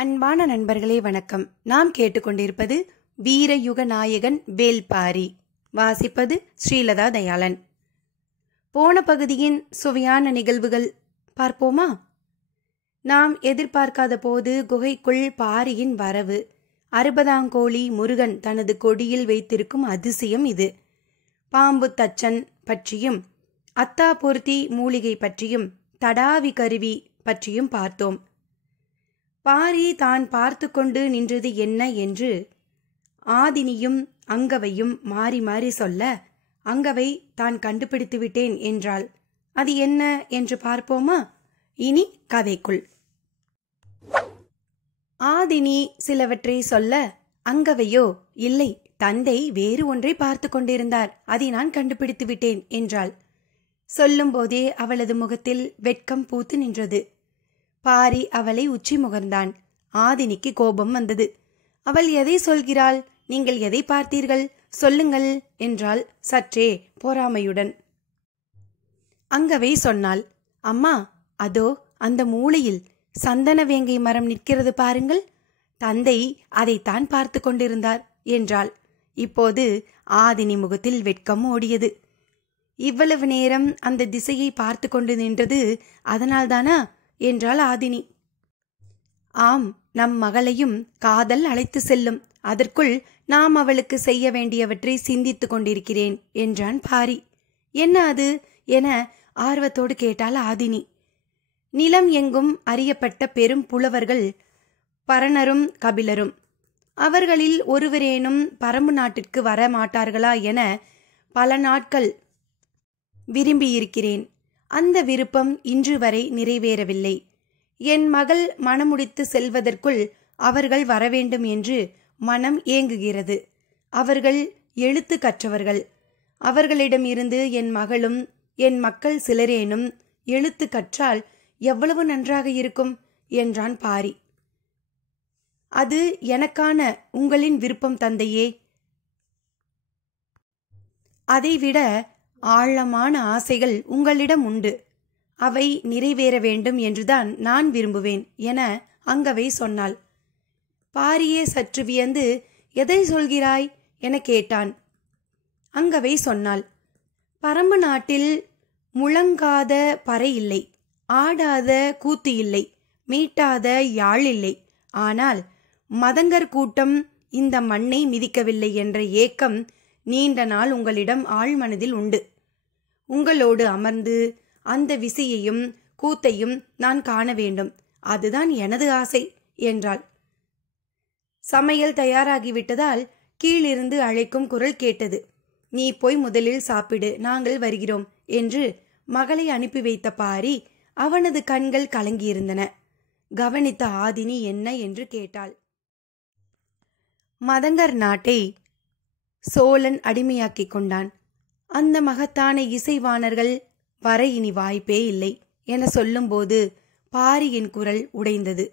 அன்பான நண்பர்களே வணக்கம். நாம் கேட்டுக்கொண்டிருப்பது வீரயுக நாயகன் வேல்பாரி. வாசிப்பது ஸ்ரீலதா தயாளன். போன பகுதியின் சுவையான நிகழ்வுகள் பார்ப்போமா? நாம் எதிர்பார்க்காத போது குகைக்குள் பாரியின் வரவு. 60ஆங்கோழி முருகன் தனது கொடியில் வைத்திருக்கும் அதிசயம் இது. பாம்பு தச்சன் பற்றியும் அத்தாபூர்த்தி மூலிகை பற்றியும் தடாவி கருவி பற்றியும் பார்த்தோம். பாரி தான் பார்த்து கொண்டு நின்றது என்ன என்று ஆதினியும் அங்கவையும் மாறி மாறி சொல்ல, அங்கவை தான் கண்டுபிடித்து விட்டேன் என்றாள். அது என்ன என்று பார்ப்போமா? இனி கதைக்குள். ஆதினி சிலவற்றை சொல்ல, அங்கவையோ இல்லை, தந்தை வேறு ஒன்றை பார்த்து கொண்டிருந்தார், அதை நான் கண்டுபிடித்து விட்டேன் என்றாள். சொல்லும் போதே அவளது முகத்தில் வெட்கம் பூத்து நின்றது. பாரி அவளை உச்சி முகர்ந்தான். ஆதினிக்கு கோபம் வந்தது. அவள் எதை சொல்கிறாள்? நீங்கள் எதை பார்த்தீர்கள்? சொல்லுங்கள் என்றாள் சற்றே பொறாமையுடன். அங்கவை சொன்னாள், அம்மா, அதோ அந்த மூலையில் சந்தன வேங்கை மரம் நிற்கிறது பாருங்கள். தந்தை அதைத்தான் பார்த்து கொண்டிருந்தார் என்றாள். இப்போது ஆதினி முகத்தில் வெட்கம் ஓடியது. இவ்வளவு நேரம் அந்த திசையை பார்த்து கொண்டு நின்றது அதனால்தானா என்றாள் ஆதினி. ஆம், நம் மகளையும் காதல் அழைத்து செல்லும். அதற்குள் நாம் அவளுக்கு செய்ய வேண்டியவற்றை சிந்தித்து கொண்டிருக்கிறேன் என்றான் பாரி. என்ன அது என ஆர்வத்தோடு கேட்டாள் ஆதினி. நிலம் எங்கும் அறியப்பட்ட பெரும் புலவர்கள் பரணரும் கபிலரும். அவர்களில் ஒருவரேனும் பரம்பு நாட்டிற்கு வர மாட்டார்களா என பல நாட்கள் விரும்பியிருக்கிறேன். அந்த விருப்பம் இன்று வரை நிறைவேறவில்லை. என் மகள் மணமுடித்து செல்வதற்குள் அவர்கள் வரவேண்டும் என்று மனம் ஏங்குகிறது. அவர்கள் எழுத்து கற்றவர்கள். அவர்களிடம் இருந்து என் மகளும் என் மக்கள் சிலரேனும் எழுத்து கற்றால் எவ்வளவு நன்றாக இருக்கும் என்றான் பாரி. அது எனக்கான உங்களின் விருப்பம் தந்தையே. அதைவிட ஆழமான ஆசைகள் உங்களிடம் உண்டு. அவை நிறைவேற வேண்டும் என்றுதான் நான் விரும்புவேன் என அங்கவை சொன்னாள். பாரியே சற்று வியந்து, எதை சொல்கிறாய் என கேட்டான். அங்கவை சொன்னாள், பரம்பு நாட்டில் முழங்காத பறை இல்லை, ஆடாத கூத்து இல்லை, மீட்டாத யாழ் இல்லை. ஆனால் மதங்கர் கூட்டம் இந்த மண்ணை மிதிக்கவில்லை என்ற ஏக்கம் நீண்ட நாள் உங்களிடம் ஆழ்மனதில் உண்டு. உங்களோடு அமர்ந்து அந்த விசையையும் கூத்தையும் நான் காண வேண்டும். அதுதான் எனது ஆசை என்றாள். சமையல் தயாராகிவிட்டதால் கீழிருந்து அழைக்கும் குரல் கேட்டது. நீ போய் முதலில் சாப்பிடு, நாங்கள் வருகிறோம் என்று மகளை அனுப்பி வைத்த பாரி அவனது கண்கள் கலங்கியிருந்தன. கவனித்த ஆதினி என்ன என்று கேட்டாள். மதங்கர் நாட்டை சோழன் அடிமையாக்கிக் கொண்டான். அந்த மகத்தான இசைவாணர்கள் வர இனி வாய்ப்பே இல்லை என சொல்லும்போது பாரியின் குரல் உடைந்தது.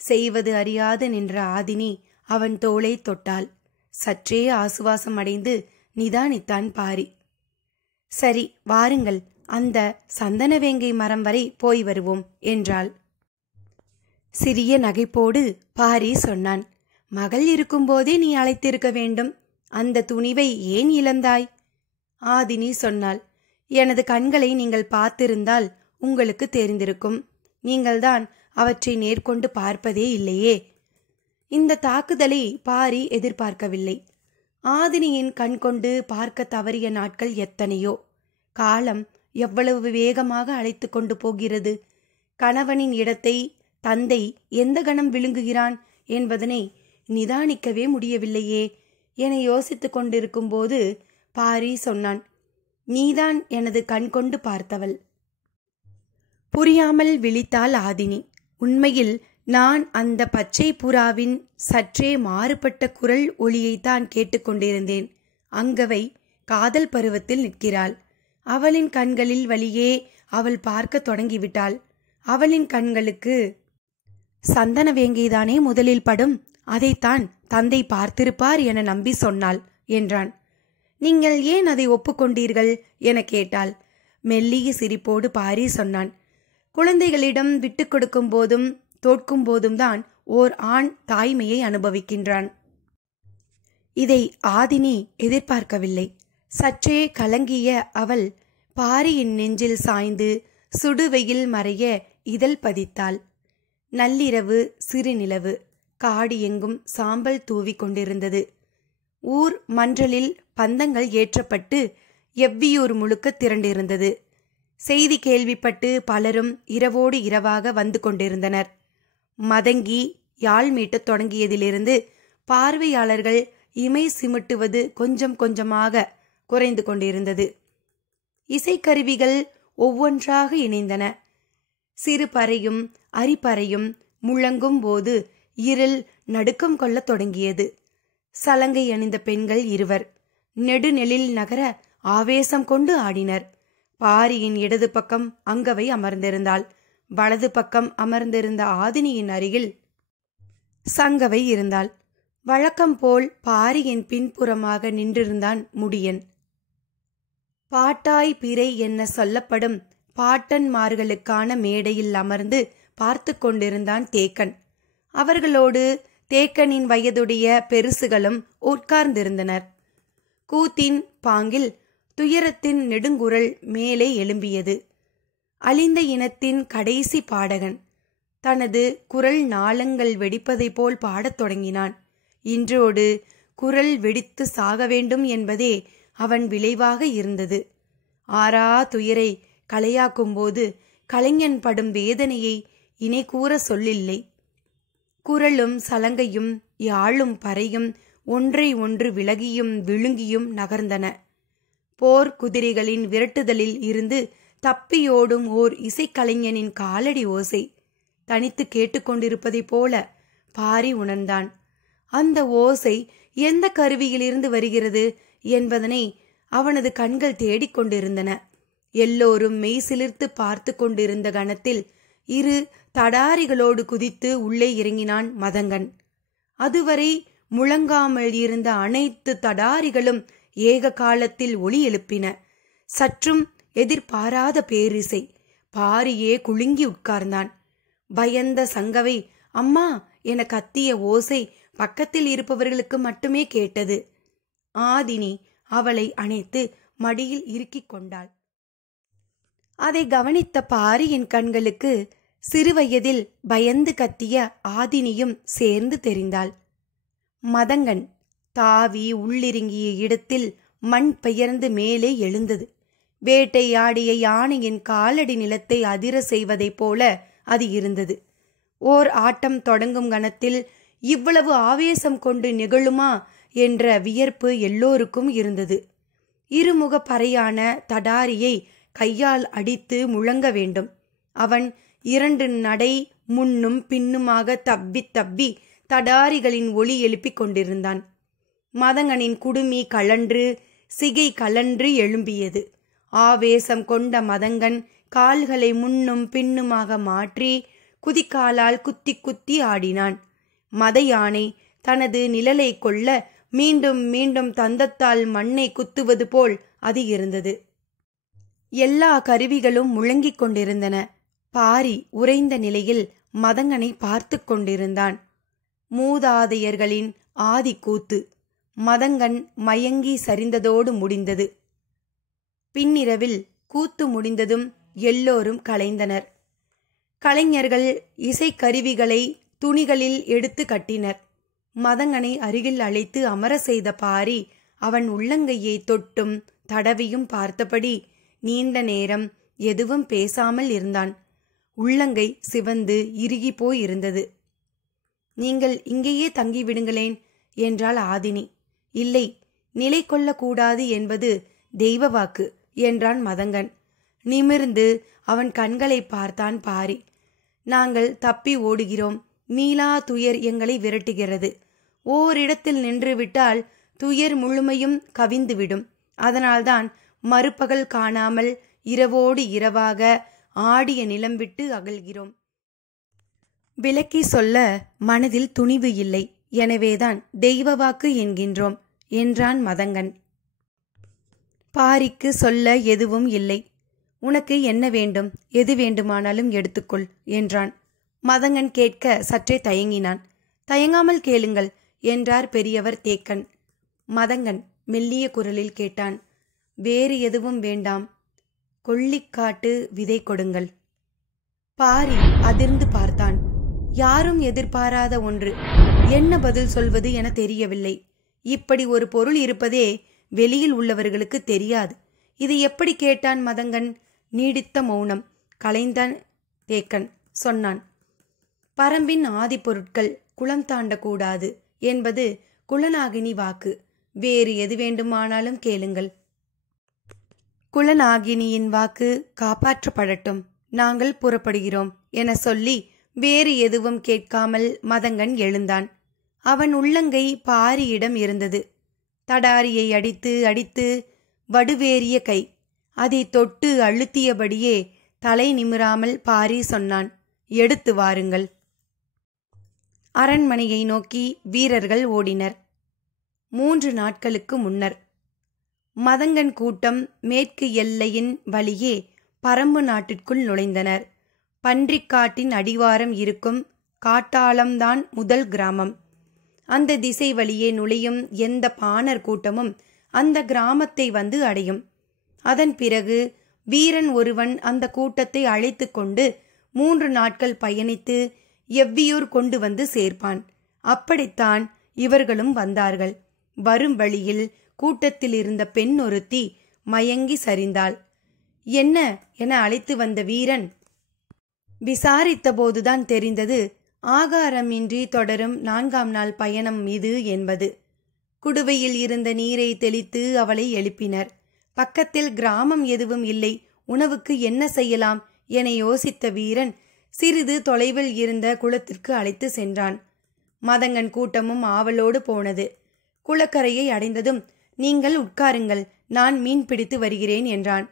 செய்வது அறியாது நின்ற ஆதினி அவன் தோளை தொட்டாள். சற்றே ஆசுவாசம் அடைந்து நிதானித்தான் பாரி. சரி, வாருங்கள், அந்த சந்தனவேங்கை மரம் வரை போய் வருவோம் என்றாள். சிறிய நகைப்போடு பாரி சொன்னான், மகள் இருக்கும்போதே நீ அழைத்திருக்க வேண்டும். அந்த துணிவை ஏன் இழந்தாய்? ஆதினி சொன்னாள், எனது கண்களை நீங்கள் பார்த்திருந்தால் உங்களுக்கு தெரிந்திருக்கும். நீங்கள்தான் அவற்றை நேர்கொண்டு பார்ப்பதே இல்லையே. இந்த தாக்குதலை பாரி எதிர்பார்க்கவில்லை. ஆதினியின் கண் கொண்டு பார்க்க தவறிய நாட்கள் எத்தனையோ. காலம் எவ்வளவு வேகமாக அழைத்து கொண்டு போகிறது. கணவனின் இடத்தை தந்தை எந்த கணம் விழுங்குகிறான் என்பதனை நிதானிக்கவே முடியவில்லையே என யோசித்து கொண்டிருக்கும் போது பாரி சொன்னான், நீதான் எனது கண் கொண்டு பார்த்தவள். புரியாமல் விழித்தாள் ஆதினி. உண்மையில் நான் அந்த பச்சை புறாவின் சற்றே மாறுபட்ட குரல் ஒளியைத்தான் கேட்டுக்கொண்டிருந்தேன். அங்கவை காதல் பருவத்தில் நிற்கிறாள். அவளின் கண்களில் வழியே அவள் பார்க்க தொடங்கிவிட்டாள். அவளின் கண்களுக்கு சந்தன வேங்கைதானே முதலில் படும். அதைத்தான் தந்தை பார்த்திருப்பார் என நம்பி சொன்னாள் என்றான். நீங்கள் ஏன் அதை ஒப்புக்கொண்டீர்கள் என கேட்டாள். மெல்லிய சிரிப்போடு பாரி சொன்னான், குழந்தைகளிடம் விட்டு கொடுக்கும் போதும் தோற்கும் போதும் தான் ஓர் ஆண் தாய்மையை அனுபவிக்கின்றான். இதை ஆதினி எதிர்பார்க்கவில்லை. சற்றே கலங்கிய அவள் பாரியின் நெஞ்சில் சாய்ந்து சுடுவெயில் மறைய இதழ் பதித்தாள். நள்ளிரவு, சிறுநிலவு, காடு எங்கும் சாம்பல் தூவி கொண்டிருந்தது. ஊர் மன்றலில் பந்தங்கள் ஏற்றப்பட்டு எவ்வியூர் முழுக்க திரண்டிருந்தது. செய்தி கேள்விப்பட்டு பலரும் இரவோடு இரவாக வந்து கொண்டிருந்தனர். மதங்கி யாழ் மீட்டத் தொடங்கியதிலிருந்து பார்வையாளர்கள் இமை சிமிட்டுவது கொஞ்சம் கொஞ்சமாக குறைந்து கொண்டிருந்தது. இசைக்கருவிகள் ஒவ்வொன்றாக இணைந்தன. சிறு பறையும் அரிப்பறையும் முழங்கும் போது இருள் நடுக்கம் கொள்ளத் தொடங்கியது. சலங்கை அணிந்த பெண்கள் இருவர் நெடுநெழில் நகர ஆவேசம் கொண்டு ஆடினர். பாரியின் இடது பக்கம் அங்கவை அமர்ந்திருந்தாள். வலது பக்கம் அமர்ந்திருந்த ஆதினியின் அருகில் சங்கவை இருந்தாள். வழக்கம் போல் பாரியின் பின்புறமாக நின்றிருந்தான் முடியன். பாட்டாய் பிறை என்ன சொல்லப்படும் பாட்டன்மார்களுக்கான மேடையில் அமர்ந்து பார்த்து கொண்டிருந்தான் தேக்கன். அவர்களோடு தேக்கனின் வயதுடைய பெருசுகளும் உட்கார்ந்திருந்தனர். கூத்தின் பாங்கில் துயரத்தின் நெடுங்குரல் மேலே எழும்பியது. அழிந்த இனத்தின் கடைசி பாடகன் தனது குரல் நாளங்கள் வெடிப்பதைப் போல் பாடத் தொடங்கினான். இன்றோடு குரல் வெடித்து சாக வேண்டும் என்பதே அவன் விளைவாக இருந்தது. ஆறா துயரை கலையாக்கும்போது கலைஞன் படும் வேதனையை இணை கூற சொல்லில்லை. குரலும் சலங்கையும் யாழும் பறையும் ஒன்றை ஒன்று விலகியும் விழுங்கியும் நகர்ந்தன. போர் குதிரைகளின் விரட்டுதலில் இருந்து தப்பியோடும் ஓர் இசைக்கலைஞனின் காலடி ஓசை தனித்து கேட்டுக்கொண்டிருப்பதைப் போல பாரி உணர்ந்தான். அந்த ஓசை எந்த கருவியிலிருந்து வருகிறது என்பதனை அவனது கண்கள் தேடிக்கொண்டிருந்தன. எல்லோரும் மெய் சிலிர்த்து பார்த்து கொண்டிருந்த கணத்தில் இரு தடாரிகளோடு குதித்து உள்ளே இறங்கினான் மதங்கன். அதுவரை முழங்காமல் இருந்த அனைத்து தடாரிகளும் ஏக காலத்தில் ஒலி எழுப்பின. சற்றும் எதிர்பாராத பேரிசை. பாரியே குலுங்கி உட்கார்ந்தான். பயந்த சங்கவை அம்மா என கத்திய ஓசை பக்கத்தில் இருப்பவர்களுக்கு மட்டுமே கேட்டது. ஆதினி அவளை அணைத்து மடியில் இறுக்கிக் கொண்டாள். அதை கவனித்த பாரியின் கண்களுக்கு சிறுவயதில் பயந்து கத்திய ஆதினியும் சேர்ந்து தெரிந்தாள். மதங்கன் தாவி உள்ளிறங்கிய இடத்தில் மண் பெயர்ந்து மேலே எழுந்தது. வேட்டையாடிய யானையின் காலடி நிலத்தை அதிர செய்வதைப் போல அது இருந்தது. ஓர் ஆட்டம் தொடங்கும் கணத்தில் இவ்வளவு ஆவேசம் கொண்டு நிகழுமா என்ற வியர்ப்பு எல்லோருக்கும் இருந்தது. இருமுக பறையான தடாரியை கையால் அடித்து முழங்க வேண்டும். அவன் 2 நடை முன்னும் பின்னுமாக தப்பி தப்பி தடாரிகளின் ஒலி எழுப்பிக் கொண்டிருந்தான். மதங்கனின் குடுமி கழன்று சிகை கலன்று எழும்பியது. ஆவேசம் கொண்ட மதங்கன் கால்களை முன்னும் பின்னுமாக மாற்றி குதிக்காலால் குத்தி குத்தி ஆடினான். மத யானை தனது நிழலை கொள்ள மீண்டும் மீண்டும் தந்தத்தால் மண்ணை குத்துவது போல் அது இருந்தது. எல்லா கருவிகளும் முழங்கிக் கொண்டிருந்தன. பாரி உறைந்த நிலையில் மதங்கனை பார்த்து கொண்டிருந்தான். மூதாதையர்களின் ஆதி கூத்து. மதங்கன் மயங்கி சரிந்ததோடு முடிந்தது. பின்னிரவில் கூத்து முடிந்ததும் எல்லோரும் கலைந்தனர். கலைஞர்கள் இசைக்கருவிகளை துணிகளில் எடுத்து கட்டினர். மதங்கனை அருகில் அழைத்து அமர செய்த பாரி அவன் உள்ளங்கையை தொட்டும் தடவியும் பார்த்தபடி நீண்ட நேரம் எதுவும் பேசாமல் இருந்தான். உள்ளங்கை சிவந்து இறுகி போயிருந்தது. நீங்கள் இங்கேயே தங்கிவிடுங்களேன் என்றாள் ஆதினி. இல்லை, நிலை கொள்ளக்கூடாது என்பது தெய்வ வாக்கு என்றான் மதங்கன். நிமிர்ந்து அவன் கண்களை பார்த்தான் பாரி. நாங்கள் தப்பி ஓடுகிறோம். மீளா துயர் எங்களை விரட்டுகிறது. ஓரிடத்தில் நின்றுவிட்டால் துயர் முழுமையும் கவிந்துவிடும். அதனால்தான் மறுபகல் காணாமல் இரவோடு இரவாக ஆடிய நிலம் விட்டு அகல்கிறோம். விளக்கி சொல்ல மனதில் துணிவு இல்லை. எனவேதான் தெய்வ வாக்கு என்கின்றோம் என்றான் மதங்கன். பாரிக்கு சொல்ல எதுவும் இல்லை. உனக்கு என்ன வேண்டும்? எது வேண்டுமானாலும் எடுத்துக்கொள் என்றான். மதங்கன் கேட்க சற்றே தயங்கினான். தயங்காமல் கேளுங்கள் என்றார் பெரியவர் தேக்கன். மதங்கன் மெல்லிய குரலில் கேட்டான். வேறு எதுவும் வேண்டாம், கொள்ளிக்காட்டு விதை கொடுங்கள். பாரி அதிர்ந்து பார்த்தான். யாரும் எதிர்பாராத ஒன்று. என்ன பதில் சொல்வது என தெரியவில்லை. இப்படி ஒரு பொருள் இருப்பதே வெளியில் உள்ளவர்களுக்கு தெரியாது. இது எப்படி கேட்டான் மதங்கன்? நீடித்த மௌனம் கலைந்தான் தேக்கன். சொன்னான், பரம்பின் ஆதி பொருட்கள் குளம் தாண்டக்கூடாது என்பது குலநாகினி வாக்கு. வேறு எது வேண்டுமானாலும் கேளுங்கள். குலநாகினியின் வாக்கு காப்பாற்றப்படட்டும், நாங்கள் புறப்படுகிறோம் என சொல்லி வேறு எதுவும் கேட்காமல் மதங்கன் எழுந்தான். அவன் உள்ளங்கை பாரியிடம் இருந்தது. தடாரியை அடித்து அடித்து வடுவேறிய கை. அதை தொட்டு அழுத்தியபடியே தலை நிமிராமல் பாரி சொன்னான், எடுத்து வாருங்கள். அரண்மனையை நோக்கி வீரர்கள் ஓடினர். 3 நாட்களுக்கு முன்னர் மதங்கன் கூட்டம் மேற்கு எல்லையின் வழியே பரம்பு நாட்டிற்குள் நுழைந்தனர். பன்றிக்காட்டின் அடிவாரம் இருக்கும் காட்டாளம்தான் முதல் கிராமம். அந்த திசை வழியே நுழையும் எந்த பாணர் கூட்டமும் அந்த கிராமத்தை வந்து அடையும். அதன் பிறகு வீரன் ஒருவன் அந்த கூட்டத்தை அழைத்து கொண்டு 3 நாட்கள் பயணித்து எவ்வியூர் கொண்டு வந்து சேர்ப்பான். அப்படித்தான் இவர்களும் வந்தார்கள். வரும் வழியில் கூட்டத்தில் இருந்த பெண் ஒருத்தி மயங்கி சரிந்தாள். என்ன என அழைத்து வந்த வீரன் விசாரித்த போதுதான் தெரிந்தது ஆகாரமின்றி தொடரும் 4ஆம் நாள் பயணம் இது என்பது. குடுவையில் இருந்த நீரை தெளித்து அவளை எழுப்பினர். பக்கத்தில் கிராமம் எதுவும் இல்லை. உணவுக்கு என்ன செய்யலாம் என யோசித்த வீரன் சிறிது தொலைவில் இருந்த குளத்திற்கு அழைத்து சென்றான். மதங்கன் கூட்டமும் ஆவலோடு போனது. குளக்கரையை அடைந்ததும், நீங்கள் உட்காருங்கள், நான் மீன் பிடித்து வருகிறேன் என்றான்.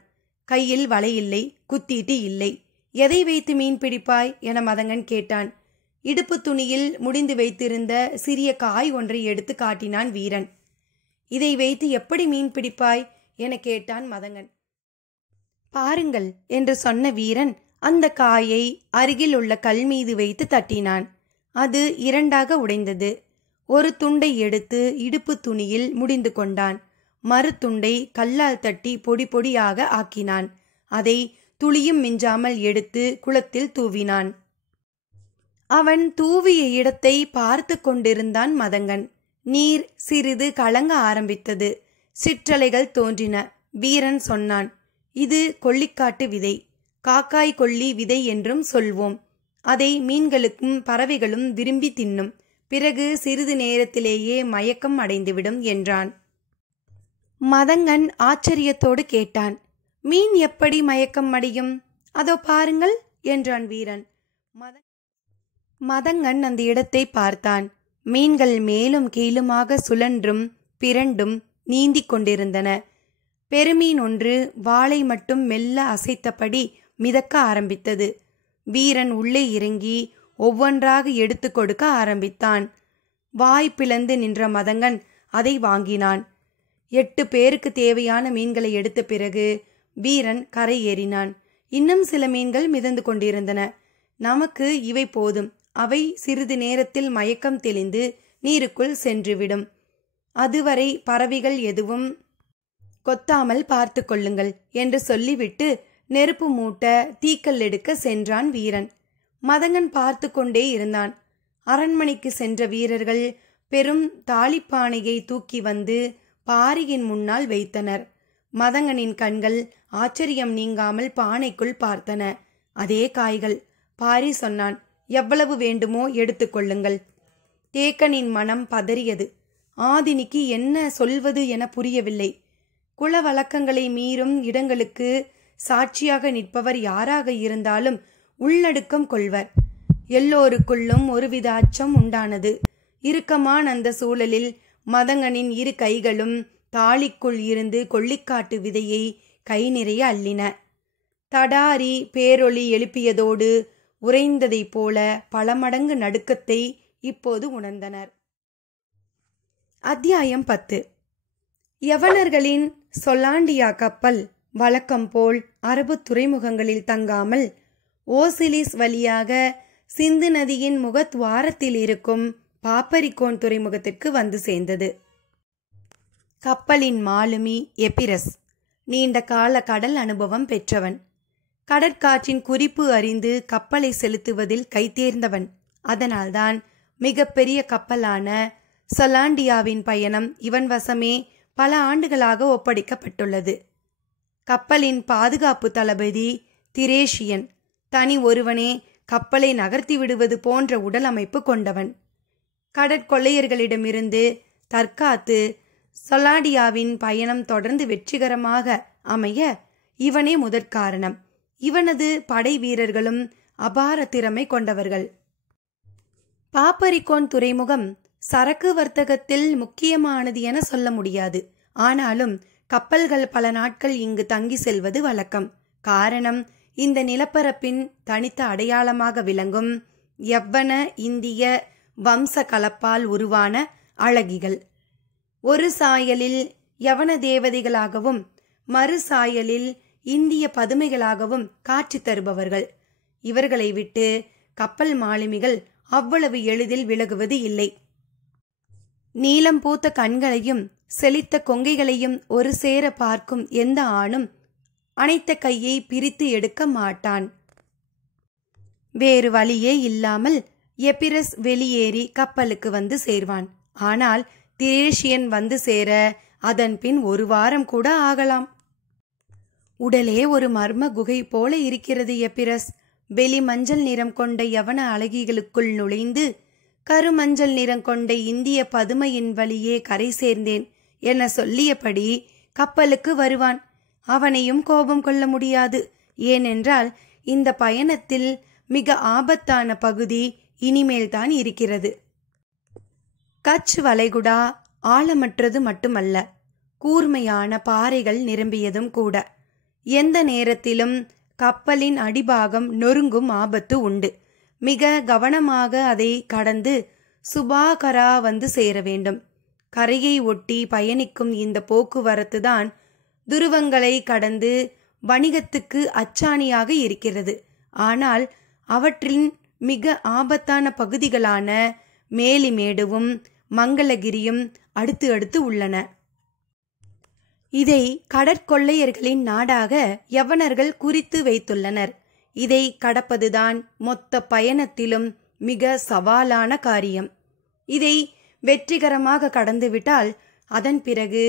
கையில் வலை இல்லை, குத்தீட்டு இல்லை. எதை வைத்து மீன் பிடிப்பாய் என மதங்கன் கேட்டான். இடுப்பு துணியில் முடிந்து வைத்திருந்த சிறிய காய் ஒன்றை எடுத்து காட்டினான் வீரன். இதை வைத்து எப்படி மீன் பிடிப்பாய் என கேட்டான் மதங்கன். பாருங்கள் என்று சொன்ன வீரன் அந்த காயை அருகில் உள்ள கல் மீது வைத்து தட்டினான். அது 2ஆக உடைந்தது. ஒரு துண்டை எடுத்து இடுப்பு துணியில் முடிந்து கொண்டான். மறு துண்டை கல்லால் தட்டி பொடி பொடியாக ஆக்கினான். அதை துளியும் மிஞ்சாமல் எடுத்து குளத்தில் தூவினான். அவன் தூவிய இடத்தை பார்த்து கொண்டிருந்தான் மதங்கன். நீர் சிறிது கலங்க ஆரம்பித்தது. சிற்றலைகள் தோன்றின. வீரன் சொன்னான், இது கொள்ளிக்காட்டு விதை, காக்காய் கொல்லி விதை என்றும் சொல்வோம். அதை மீன்களுக்கும் பறவைகளும் விரும்பி தின்னும். பிறகு சிறிது நேரத்திலேயே மயக்கம் அடைந்துவிடும் என்றான். மதங்கன் ஆச்சரியத்தோடு கேட்டான், மீன் எப்படி மயக்கம் அடையும்? அதோ பாருங்கள் என்றான் வீரன். மதங்கன் அந்த இடத்தை பார்த்தான். மீன்கள் மேலும் கீழுமாக சுழன்றும் பிறண்டும் நீந்தி கொண்டிருந்தன. பெருமீன் ஒன்று வாளை மட்டும் மெல்ல அசைத்தபடி மிதக்க ஆரம்பித்தது. வீரன் உள்ளே இறங்கி ஒவ்வொன்றாக எடுத்து கொடுக்க ஆரம்பித்தான். வாய் பிளந்து நின்ற மதங்கன் அதை வாங்கினான். 8 பேருக்கு தேவையான மீன்களை எடுத்த பிறகு வீரன் கரை ஏறினான். இன்னும் சில மீன்கள் மிதந்து கொண்டிருந்தன. நமக்கு இவை போதும், அவை சிறிது நேரத்தில் மயக்கம் தெளிந்து நீருக்குள் சென்றுவிடும். அதுவரை பறவைகள் எதுவும் கொத்தாமல் பார்த்து கொள்ளுங்கள் என்று சொல்லிவிட்டு நெருப்பு மூட்ட தீக்கல் எடுக்க சென்றான் வீரன். மதங்கன் பார்த்து கொண்டே இருந்தான். அரண்மனைக்கு சென்ற வீரர்கள் பெரும் தாளிப்பானையை தூக்கி வந்து பாரியின் முன்னால் வைத்தனர். மதங்கனின் கண்கள் ஆச்சரியம் நீங்காமல் பானைக்குள் பார்த்தன. அதே காய்கள். பாரி சொன்னான், எவ்வளவு வேண்டுமோ எடுத்துக்கொள்ளுங்கள். தேக்கனின் மனம் பதறியது. ஆதினிக்கு என்ன சொல்வது என புரியவில்லை. குல வழக்கங்களை மீறும் இடங்களுக்கு சாட்சியாக நிற்பவர் யாராக இருந்தாலும் உள்ளடக்கம் கொள்வர். எல்லோருக்குள்ளும் ஒருவித அச்சம் உண்டானது. இறுக்கமான அந்த சூழலில் மதங்கனின் 2 கைகளும் தாளிக்குள் இருந்து கொள்ளிக்காட்டு விதையை கை நிறைய அள்ளின. தடாரி பேரொளி எழுப்பியதோடு உறைந்ததைப் போல பல மடங்கு நடுக்கத்தை இப்போது உணர்ந்தனர். அத்தியாயம் 10. யவனர்களின் சொலாண்டியா கப்பல் வழக்கம் போல் அரபு துறைமுகங்களில் தங்காமல் ஓசிலிஸ் வழியாக சிந்து நதியின் முகத்வாரத்தில் இருக்கும் பாப்பரிகோன் துறைமுகத்திற்கு வந்து சேர்ந்தது. கப்பலின் மாலுமி எபிரஸ் நீண்ட கால கடல் அனுபவம் பெற்றவன். கடற்காற்றின் குறிப்பு அறிந்து கப்பலை செலுத்துவதில் கைதேர்ந்தவன். அதனால்தான் மிகப்பெரிய கப்பலான சொலாண்டியாவின் பயணம் இவன் வசமே பல ஆண்டுகளாக ஒப்படைக்கப்பட்டுள்ளது. கப்பலின் பாதுகாப்பு தளபதி திரேஷியன் தனி ஒருவனே கப்பலை நகர்த்தி விடுவது போன்ற உடல் அமைப்பு கொண்டவன். கடற்கொள்ளையர்களிடமிருந்து தற்காத்து சொலாண்டியாவின் பயணம் தொடர்ந்து வெற்றிகரமாக அமைய இவனே முதற்காரணம். இவனது படை வீரர்களும் அபார திறமை கொண்டவர்கள். பாப்பரிகோன் துறைமுகம் சரக்கு வர்த்தகத்தில் முக்கியமானது என சொல்ல முடியாது. ஆனாலும் கப்பல்கள் பல நாட்கள் இங்கு தங்கி செல்வது வழக்கம். காரணம், இந்த நிலப்பரப்பின் தனித்த அடையாளமாக விளங்கும் யவ்வன இந்திய வம்ச கலப்பால் உருவான அழகிகள். ஒரு சாயலில் யவன தேவதைகளாகவும் மறு சாயலில் இந்திய பதுமைகளாகவும் காட்சி தருபவர்கள். இவர்களை விட்டு கப்பல் மாலுமிகள் அவ்வளவு எளிதில் விலகுவது இல்லை. நீலம் பூத்த கண்களையும் செழித்த கொங்கைகளையும் ஒரு சேர பார்க்கும் எந்த ஆணும் அனைத்த கையை பிரித்து எடுக்க மாட்டான். வேறு வழியே இல்லாமல் எபிரஸ் வெளியேறி கப்பலுக்கு வந்து சேர்வான். ஆனால் திரேஷியன் வந்து சேர அதன் பின் ஒரு வாரம் கூட ஆகலாம். உடலே ஒரு மர்ம குகை போல இருக்கிறது எபிரஸ். வெளி மஞ்சள் நிறம் கொண்ட யவன அழகிகளுக்குள் நுழைந்து கருமஞ்சள் நிறம் கொண்ட இந்திய பதுமையின் வழியே கரை சேர்ந்தேன் என சொல்லியபடி கப்பலுக்கு வருவான். அவனையும் கோபம் கொள்ள முடியாது. ஏனென்றால் இந்த பயணத்தில் மிக ஆபத்தான பகுதி இனிமேல்தான் இருக்கிறது. கட்ச் வளைகுடா ஆழமற்றது மட்டுமல்ல, கூர்மையான பாறைகள் நிரம்பியதும் கூட. எந்த நேரத்திலும் கப்பலின் அடிபாகம் நொறுங்கும் ஆபத்து உண்டு. மிக கவனமாக அதை கடந்து சுபாகரா வந்து சேர வேண்டும். கரையை ஒட்டி பயணிக்கும் இந்த போக்குவரத்து தான் துருவங்களை கடந்து வணிகத்துக்கு அச்சாணியாக இருக்கிறது. ஆனால் அவற்றின் மிக ஆபத்தான பகுதிகளான மேலிமேடுவும் மங்களகிரியும் அடுத்து அடுத்து உள்ளன. இதை கடற்கொள்ளையர்களின் நாடாக யவனர்கள் குறித்து வைத்துள்ளனர். இதை கடப்பதுதான் மொத்த பயணத்திலும் மிக சவாலான காரியம். இதை வெற்றிகரமாக கடந்துவிட்டால் அதன் பிறகு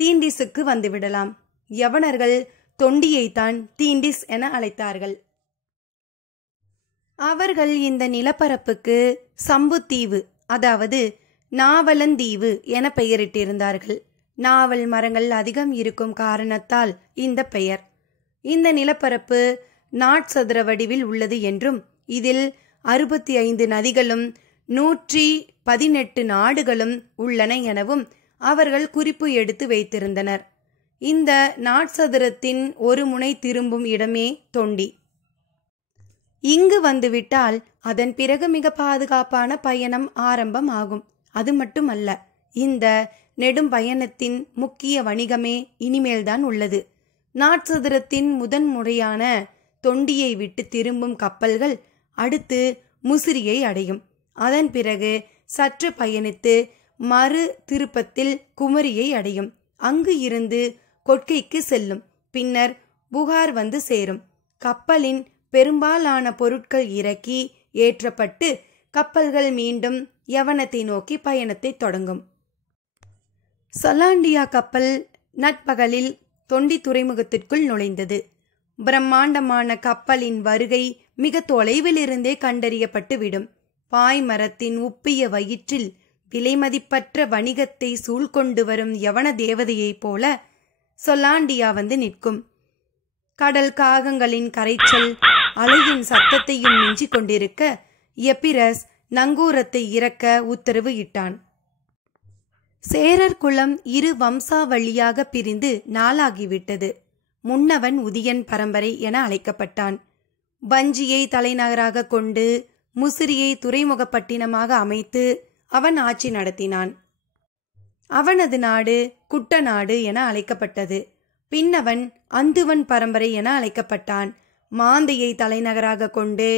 தீண்டிஸுக்கு வந்துவிடலாம். யவனர்கள் தொண்டியைத்தான் தீண்டிஸ் என அழைத்தார்கள். அவர்கள் இந்த நிலப்பரப்புக்கு சம்புத்தீவு, அதாவது நாவலந்தீவு என பெயரிட்டிருந்தார்கள். நாவல் மரங்கள் அதிகம் இருக்கும் காரணத்தால் இந்த பெயர். இந்த நிலப்பரப்பு நாட்சதுர வடிவில் உள்ளது என்றும் இதில் 65 நதிகளும் 118 நாடுகளும் உள்ளன எனவும் அவர்கள் குறிப்பு எடுத்து வைத்திருந்தனர். இந்த நாட்சதுரத்தின் ஒரு முனை திரும்பும் இடமே தொண்டி. இங்கு வந்துவிட்டால் அதன் பிறகு மிக பாதுகாப்பான பயணம் ஆரம்பம் ஆகும். அது மட்டுமல்ல, இந்த நெடும் பயணத்தின் முக்கிய வணிகமே இனிமேல்தான் உள்ளது. நாட்சதுரத்தின் முதன் முறையான தொண்டியை விட்டு திரும்பும் கப்பல்கள் அடுத்து முசிறியை அடையும். அதன் பிறகு சற்று பயணித்து மறு திருப்பத்தில் குமரியை அடையும். அங்கு இருந்து கொட்கைக்கு செல்லும். பின்னர் புகார் வந்து சேரும். கப்பலின் பெரும்பாலான பொருட்கள் இறக்கி ஏற்றப்பட்டு கப்பல்கள் மீண்டும் யவனத்தை நோக்கி பயணத்தை தொடங்கும். சொலாண்டியா கப்பல் நட்பகலில் தொண்டி துறைமுகத்திற்குள் நுழைந்தது. பிரம்மாண்டமான கப்பலின் வருகை மிக தொலைவில் இருந்தே கண்டறியப்பட்டுவிடும். பாய்மரத்தின் உப்பிய வயிற்றில் விலைமதிப்பற்ற வணிகத்தை சூழ்கொண்டு வரும் யவன தேவதையைப் போல சொலாண்டியா வந்து நிற்கும். கடல் காகங்களின் கரைச்சல் அலையின் சத்தத்தையும் மிஞ்சி கொண்டிருக்க எபிரஸ் நங்கூரத்தை இறக்க உத்தரவு இட்டான். சேரர் குலம் 2 வம்சாவளியாக பிரிந்து நாளாகிவிட்டது. முன்னவன் உதியன் பரம்பரை என அழைக்கப்பட்டான். வஞ்சியை தலைநகராக கொண்டு முசிறியை துறைமுகப்பட்டினமாக அமைத்து அவன் ஆட்சி நடத்தினான். அவனது நாடு குட்டநாடு என அழைக்கப்பட்டது. பின்னவன் அந்துவன் பரம்பரை என அழைக்கப்பட்டான். மாந்தையை தலைநகராக கொண்டு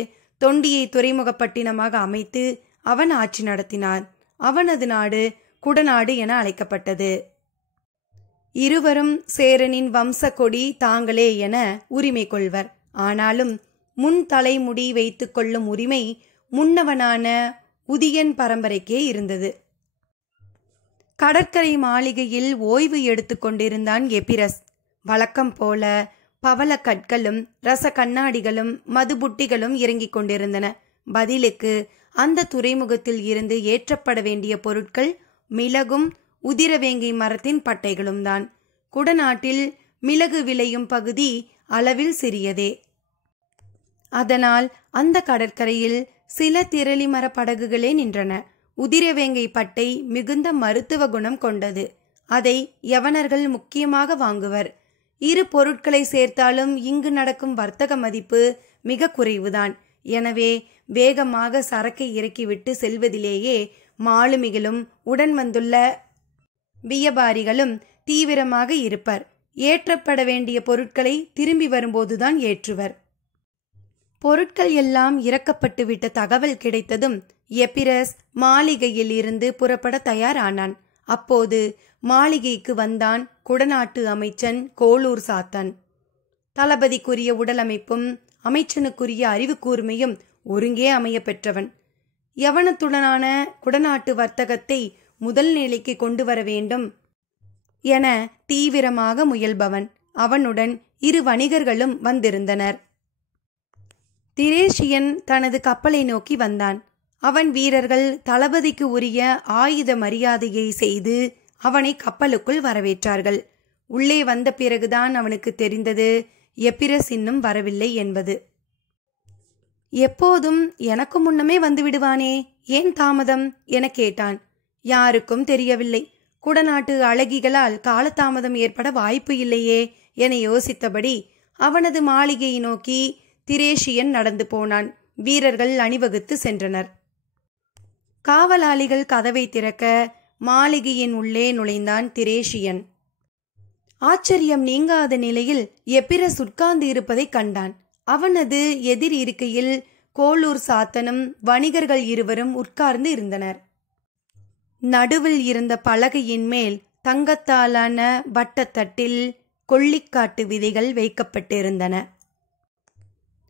தொண்டியை துறைமுகப்பட்டினமாக அமைத்து அவன் ஆட்சி நடத்தினான். அவனது நாடு குடநாடு என அழைக்கப்பட்டது. இருவரும் சேரனின் வம்ச கொடி தாங்களே என உரிமை கொள்வர். ஆனாலும் முன் தலைமுடி வைத்துக் கொள்ளும் உரிமை முன்னவனான உதியன் பரம்பரைக்கே இருந்தது. கடற்கரை மாளிகையில் ஓய்வு எடுத்துக் கொண்டிருந்தான் எபிரஸ். வழக்கம் போல பவள கற்களும் ரச கண்ணாடிகளும் மதுபுட்டிகளும் இறங்கிக் கொண்டிருந்தன. பதிலுக்கு அந்த துறைமுகத்தில் இருந்து ஏற்றப்பட வேண்டிய பொருட்கள் மிளகும் உதிரவேங்கை மரத்தின் பட்டைகளும் தான். குடநாட்டில் மிளகு விளையும் பகுதி அளவில் சிறியதே. அதனால் அந்த கடற்கரையில் சில திரளி மர படகுகளே நின்றன. உதிரவேங்கை பட்டை மிகுந்த மருத்துவ குணம் கொண்டது. அதை யவனர்கள் முக்கியமாக வாங்குவர். இரு பொருட்களை சேர்த்தாலும் இங்கு நடக்கும் வர்த்தக மதிப்பு மிக குறைவுதான். எனவே வேகமாக சரக்கை இறக்கிவிட்டு செல்வதிலேயே மாலுமிகளும் உடன் வந்துள்ள வியாபாரிகளும் தீவிரமாக இருப்பர். ஏற்றப்பட வேண்டிய பொருட்களை திரும்பி வரும்போதுதான் ஏற்றுவர். பொருட்கள் எல்லாம் இறக்கப்பட்டு விட்ட தகவல் கிடைத்ததும் எபிரஸ் மாளிகையில் இருந்து புறப்பட தயாரானான். அப்போது மாளிகைக்கு வந்தான் குடநாட்டு அமைச்சன் கோளூர் சாத்தன். தளபதிக்குரிய உடலமைப்பும் அமைச்சனுக்குரிய அறிவு கூர்மையும் ஒருங்கே அமைய பெற்றவன். யவனத்துடனான குடநாட்டு வர்த்தகத்தை முதல் நிலைக்கு கொண்டு வர வேண்டும் என தீவிரமாக முயல்பவன். அவனுடன் இரு வணிகர்களும் வந்திருந்தனர். திரேஷியன் தனது கப்பலை நோக்கி வந்தான். அவன் வீரர்கள் தளபதிக்கு உரிய ஆயுத மரியாதையை செய்து அவனை கப்பலுக்குள் வரவேற்றார்கள். உள்ளே வந்த பிறகுதான் அவனுக்கு தெரிந்தது எபிரஸ் இன்னும் வரவில்லை என்பது. எப்போதும் எனக்கு முன்னமே வந்து விடுவானே, ஏன் தாமதம் என கேட்டான். யாருக்கும் தெரியவில்லை. குடநாட்டு அழகிகளால் காலதாமதம் ஏற்பட வாய்ப்பு இல்லையே என யோசித்தபடி அவனது மாளிகையை நோக்கி திரேஷியன் நடந்து போனான். வீரர்கள் அணிவகுத்து சென்றனர். காவலாளிகள் கதவை திறக்க மாளிகையின் உள்ளே நுழைந்தான் திரேஷியன். ஆச்சரியம் நீங்காத நிலையில் எபிரஸ் உட்கார்ந்து இருப்பதை கண்டான். அவனது எதிர் இருக்கையில் கோளூர் சாத்தனும் வணிகர்கள் இருவரும் உட்கார்ந்து இருந்தனர். நடுவில் இருந்த பலகையின் மேல் தங்கத்தாலான வட்டத்தட்டில் கொள்ளிக்காட்டு விதைகள் வைக்கப்பட்டிருந்தன.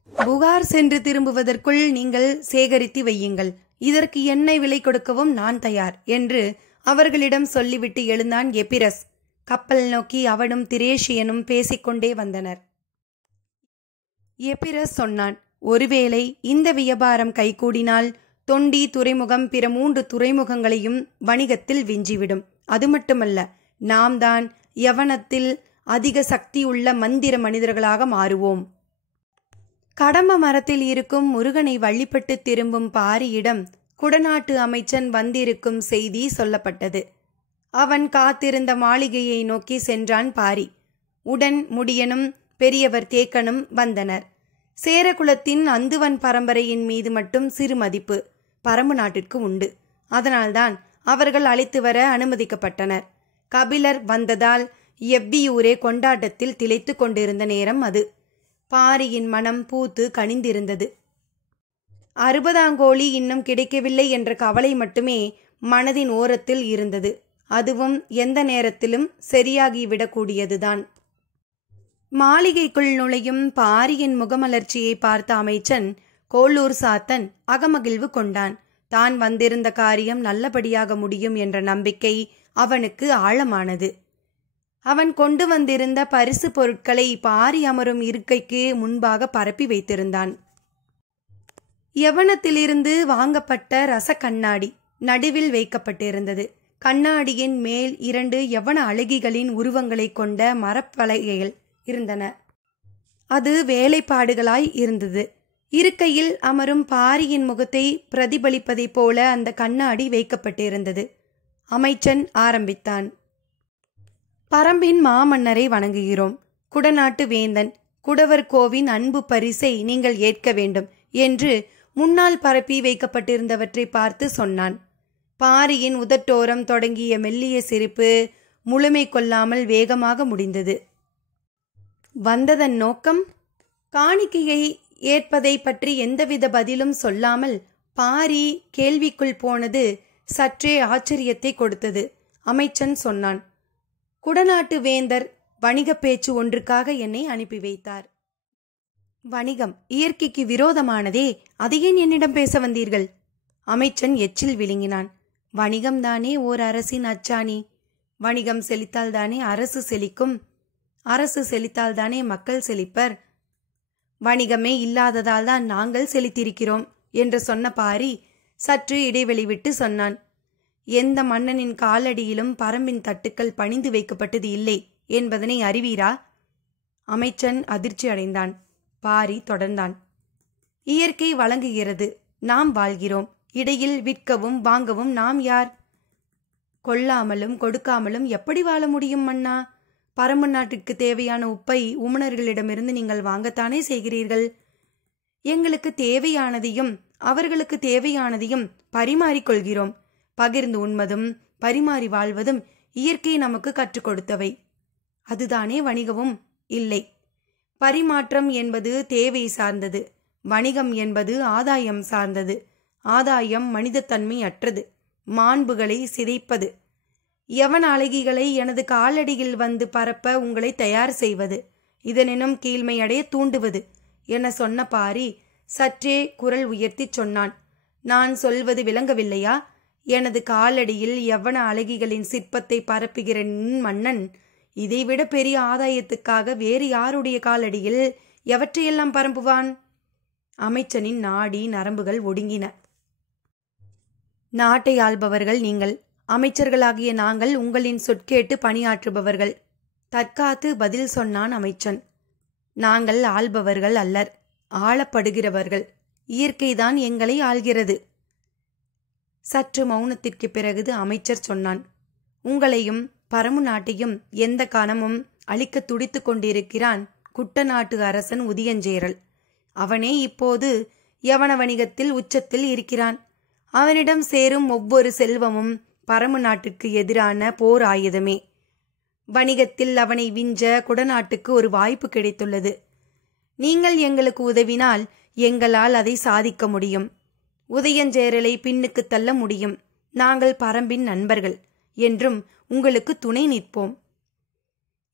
புகார் சென்று திரும்புவதற்குள் நீங்கள் சேகரித்து வையுங்கள். இதற்கு எண்ணெய் விலை கொடுக்கவும் நான் தயார் என்று அவர்களிடம் சொல்லிவிட்டு எழுந்தான் எபிரஸ். கப்பல் நோக்கி அவனும் திரேஷியனும் பேசிக்கொண்டே வந்தனர். எபிரஸ் சொன்னான், ஒருவேளை இந்த வியாபாரம் கைகூடினால் தொண்டி துறைமுகம் பிற 3 துறைமுகங்களையும் வணிகத்தில் விஞ்சிவிடும். அது மட்டுமல்ல, நாம் தான் யவனத்தில் அதிக சக்தியுள்ள மந்திர மனிதர்களாக மாறுவோம். கடம்ப மரத்தில் இருக்கும் முருகனை வழிபட்டு திரும்பும் பாரியிடம் குடநாட்டு அமைச்சன் வந்திருக்கும் செய்தி சொல்லப்பட்டது. அவன் காத்திருந்த மாளிகையை நோக்கி சென்றான் பாரி. உடன் முடியனும் பெரியவர் தேக்கனும் வந்தனர். சேரகுலத்தின் அந்துவன் பரம்பரையின் மீது மட்டும் சிறு மதிப்பு பரம்பு நாட்டிற்கு உண்டு. அதனால்தான் அவர்கள் அழைத்து வர அனுமதிக்கப்பட்டனர். கபிலர் வந்ததால் எவ்வியூரே கொண்டாட்டத்தில் திளைத்து கொண்டிருந்த நேரம் அது. பாரியின் மனம் பூத்து கனிந்திருந்தது. 60ஆங்கோழி இன்னும் கிடைக்கவில்லை என்ற கவலை மட்டுமே மனதின் ஓரத்தில் இருந்தது. அதுவும் எந்த நேரத்திலும் சரியாகிவிடக்கூடியதுதான். மாளிகைக்குள் நுழையும் பாரியின் முகமலர்ச்சியை பார்த்த அமைச்சன் கோளூர் சாத்தன் அகமகிழ்வு கொண்டான். தான் வந்திருந்த காரியம் நல்லபடியாக முடியும் என்ற நம்பிக்கை அவனுக்கு ஆழமானது. அவன் கொண்டு வந்திருந்த பரிசு பொருட்களை பாரி அமரும் இருக்கைக்கு முன்பாக பரப்பி வைத்திருந்தான். யவனத்திலிருந்து வாங்கப்பட்ட ரச கண்ணாடி நடுவில் வைக்கப்பட்டிருந்தது. கண்ணாடியின் மேல் 2 யவன அழகிகளின் உருவங்களை கொண்ட மரப்பலகைகள் இருந்தன. அது வேலைப்பாடுகளாய் இருந்தது. இருக்கையில் அமரும் பாரியின் முகத்தை பிரதிபலிப்பதைப் போல அந்த கண்ணாடி வைக்கப்பட்டிருந்தது. அமைச்சன் ஆரம்பித்தான். பரம்பின் மாமன்னரை வணங்குகிறோம். குடநாட்டு வேந்தன் குடவர் கோவின் அன்பு பரிசை நீங்கள் ஏற்க வேண்டும் என்று முன்னால் பரப்பி வைக்கப்பட்டிருந்தவற்றை பார்த்து சொன்னான். பாரியின் உதட்டோரம் தொடங்கிய மெல்லிய சிரிப்பு முழுமை கொள்ளாமல் வேகமாக முடிந்தது. வந்ததன் நோக்கம் காணிக்கையை ஏற்பதை பற்றி எந்தவித பதிலும் சொல்லாமல் பாரி கேள்விக்குள் போனது சற்றே ஆச்சரியத்தை கொடுத்தது. அமைச்சன் சொன்னான், குடநாட்டு வேந்தர் வணிக பேச்சு ஒன்றுக்காக என்னை அனுப்பி வைத்தார். வணிகம் இயற்கைக்கு விரோதமானதே, அதை ஏன் என்னிடம் பேச வந்தீர்கள்? அமைச்சன் எச்சில் விழுங்கினான். வணிகம்தானே ஓர் அரசின் அச்சாணி. வணிகம் செழித்தால்தானே அரசு செழிக்கும். அரசு செழித்தால்தானே மக்கள் செழிப்பர். வணிகமே இல்லாததால் தான் நாங்கள் செழித்திருக்கிறோம் என்று சொன்ன பாரி சற்று இடைவெளி விட்டு சொன்னான், எந்த மன்னனின் காலடியிலும் பரம்பின் தட்டுக்கள் பணிந்து வைக்கப்பட்டது இல்லை என்பதனை அறிவீரா? அமைச்சன் அதிர்ச்சி அடைந்தான். பாரி தொடர்ந்தான், இயற்கை வழங்குகிறது, நாம் வாழ்கிறோம். இடையில் விற்கவும் வாங்கவும் நாம் யார்? கொல்லாமலும் கொடுக்காமலும் எப்படி வாழ முடியும் மன்னா? பரம்பு நாட்டிற்கு தேவையான உப்பை உமணர்களிடமிருந்து நீங்கள் வாங்கத்தானே செய்கிறீர்கள். எங்களுக்கு தேவையானதையும் அவர்களுக்கு தேவையானதையும் பரிமாறிக்கொள்கிறோம். பகிர்ந்து உண்மதும் பரிமாறி வாழ்வதும் இயற்கை நமக்கு கற்றுக் கொடுத்தவை. அதுதானே வணிகமும்? இல்லை, பரிமாற்றம் என்பது தேவை சார்ந்தது, வணிகம் என்பது ஆதாயம் சார்ந்தது. ஆதாயம் மனிதத்தன்மை அற்றது, மாண்புகளை சிதைப்பது. யவன அழகிகளை எனது காலடியில் வந்து பரப்ப உங்களை தயார் செய்வது, இதனினும் கீழ்மையடைய தூண்டுவது என சொன்ன பாரி சற்றே குரல் உயர்த்தி சொன்னான், நான் சொல்வது விளங்கவில்லையா? எனது காலடியில் யவன அழகிகளின் சிற்பத்தை பரப்புகிற மன்னன் இதைவிட பெரிய ஆதாயத்துக்காக வேறு யாருடைய காலடியில் எவற்றையெல்லாம் பரப்புவான்? அமைச்சனின் நாடி நரம்புகள் ஒடுங்கின. நாட்டை ஆள்பவர்கள் நீங்கள், அமைச்சர்களாகிய நாங்கள் உங்களின் சொற்கேட்டு பணியாற்றுபவர்கள். தற்காத்து பதில் சொன்னான் அமைச்சன். நாங்கள் ஆள்பவர்கள் அல்லர், ஆளப்படுகிறவர்கள். இயற்கைதான் எங்களை ஆள்கிறது. சற்று மௌனத்திற்கு பிறகு அமைச்சர் சொன்னான், உங்களையும் பரமு நாட்டையும் எந்த கணமும் அழிக்க துடித்து கொண்டிருக்கிறான் குட்டநாட்டு அரசன் உதியஞ்சேரல். அவனே இப்போது யவன வணிகத்தில் உச்சத்தில் இருக்கிறான். அவனிடம் சேரும் ஒவ்வொரு செல்வமும் பரமு நாட்டுக்கு எதிரான போர் ஆயுதமே. வணிகத்தில் அவனை விஞ்ச குடநாட்டுக்கு ஒரு வாய்ப்பு கிடைத்துள்ளது. நீங்கள் எங்களுக்கு உதவினால் எங்களால் அதை சாதிக்க முடியும். உதயஞ்சேரலை பின்னுக்கு தள்ள முடியும். நாங்கள் பரம்பின் நண்பர்கள் என்றும் உங்களுக்கு துணை நிற்போம்.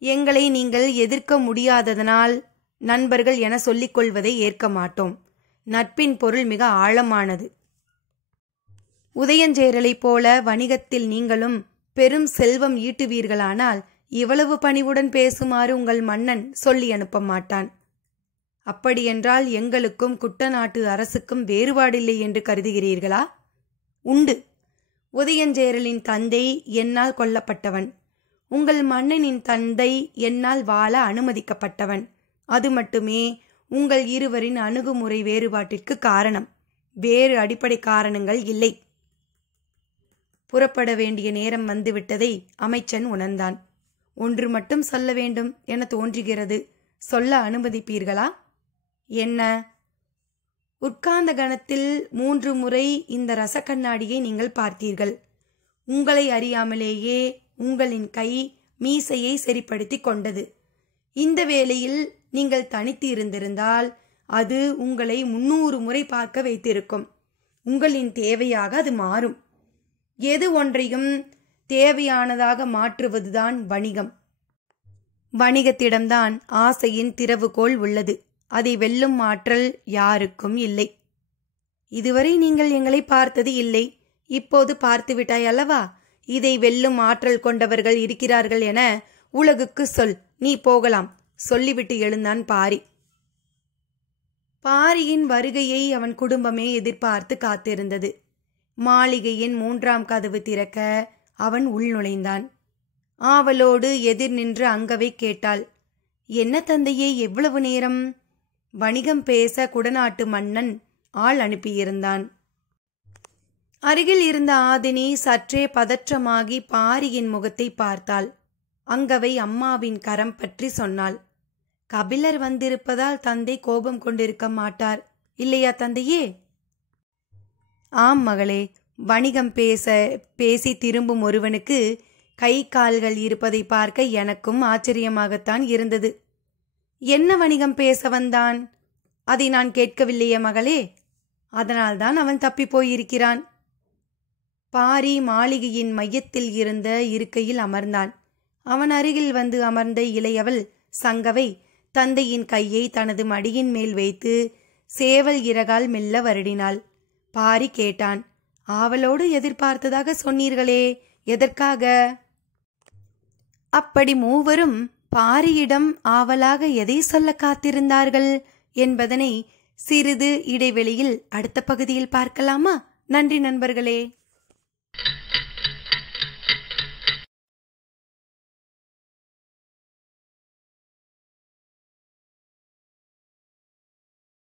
எங்களை நீங்கள் எதிர்க்க முடியாததனால் நண்பர்கள் என சொல்லிக் கொள்வதை ஏற்க மாட்டோம். நட்பின் பொருள் மிக ஆழமானது. உதயஞ்சேரலை போல வணிகத்தில் நீங்களும் பெரும் செல்வம் ஈட்டுவீர்களானால் இவ்வளவு பணிவுடன் பேசுமாறு உங்கள் மன்னன் சொல்லி அனுப்ப மாட்டான். அப்படியென்றால் எங்களுக்கும் குட்டநாட்டு அரசுக்கும் வேறுபாடில்லை என்று கருதுகிறீர்களா? உண்டு. உதயஞ்சேரலின் தந்தை என்னால் கொல்லப்பட்டவன். உங்கள் மன்னனின் தந்தை என்னால் வாழ அனுமதிக்கப்பட்டவன். அது மட்டுமே உங்கள் இருவரின் அணுகுமுறை வேறுபாட்டிற்கு காரணம். வேறு அடிப்படை காரணங்கள் இல்லை. புறப்பட வேண்டிய நேரம் வந்துவிட்டதை அமைச்சன் உணர்ந்தான். ஒன்று மட்டும் சொல்ல வேண்டும் என தோன்றுகிறது. சொல்ல அனுமதிப்பீர்களா? என்ன? உட்கார்ந்த கணத்தில் 3 முறை இந்த ரசக்கண்ணாடியை நீங்கள் பார்த்தீர்கள். உங்களை அறியாமலேயே உங்களின் கை மீசையை சரிப்படுத்தி கொண்டது. இந்த வேளையில் நீங்கள் தனித்து இருந்திருந்தால் அது உங்களை 300 முறை பார்க்க வைத்திருக்கும். உங்களின் தேவையாக அது மாறும். எது ஒன்றையும் தேவையானதாக மாற்றுவதுதான் வணிகம். வணிகத்திடம்தான் ஆசையின் திறவுகோல் உள்ளது. அதை வெல்லும் ஆற்றல் யாருக்கும் இல்லை. இதுவரை நீங்கள் எங்களை பார்த்தது இல்லை, இப்போது பார்த்துவிட்டாய் அல்லவா? இதை வெல்லும் ஆற்றல் கொண்டவர்கள் இருக்கிறார்கள் என உலகுக்கு சொல். நீ போகலாம். சொல்லிவிட்டு எழுந்தான் பாரி. பாரியின் வருகையை அவன் குடும்பமே எதிர்பார்த்து காத்திருந்தது. மாளிகையின் 3ஆம் கதவு திறக்க அவன் உள் நுழைந்தான். ஆவலோடு எதிர் நின்று அங்கவை கேட்டாள், என்ன தந்தையே, எவ்வளவு நேரம்? வணிகம் பேச குடநாட்டு மன்னன் ஆள் அனுப்பியிருந்தான். அருகில் இருந்த ஆதினி சற்றே பதற்றமாகி பாரியின் முகத்தை பார்த்தாள். அங்கவை அம்மாவின் கரம் பற்றி சொன்னாள், கபிலர் வந்திருப்பதால் தந்தை கோபம் கொண்டிருக்க மாட்டார், இல்லையா தந்தையே? ஆம் மகளே, வணிகம் பேசி திரும்பும் ஒருவனுக்கு கை கால்கள் இருப்பதை பார்க்க எனக்கும் ஆச்சரியமாகத்தான் இருந்தது. என்ன வணிகம் பேச வந்தான்? அதை நான் கேட்கவில்லையே மகளே. அதனால்தான் அவன் தப்பி போயிருக்கிறான். பாரி மாளிகையின் மையத்தில் இருந்த இருக்கையில் அமர்ந்தான். அவன் அருகில் வந்து அமர்ந்த இளையவள் சங்கவை தந்தையின் கையை தனது மடியின் மேல் வைத்து சேவல் இறகால் மெல்ல வருடினாள். பாரி கேட்டான், ஆவலோடு எதிர்பார்த்ததாக சொன்னீர்களே, எதற்காக? அப்படி மூவரும் பாரியிடம் ஆவலாக எதை சொல்ல காத்திருந்தார்கள் என்பதனை சிறிது இடைவெளியில் அடுத்த பகுதியில் பார்க்கலாமா? நன்றி நண்பர்களே.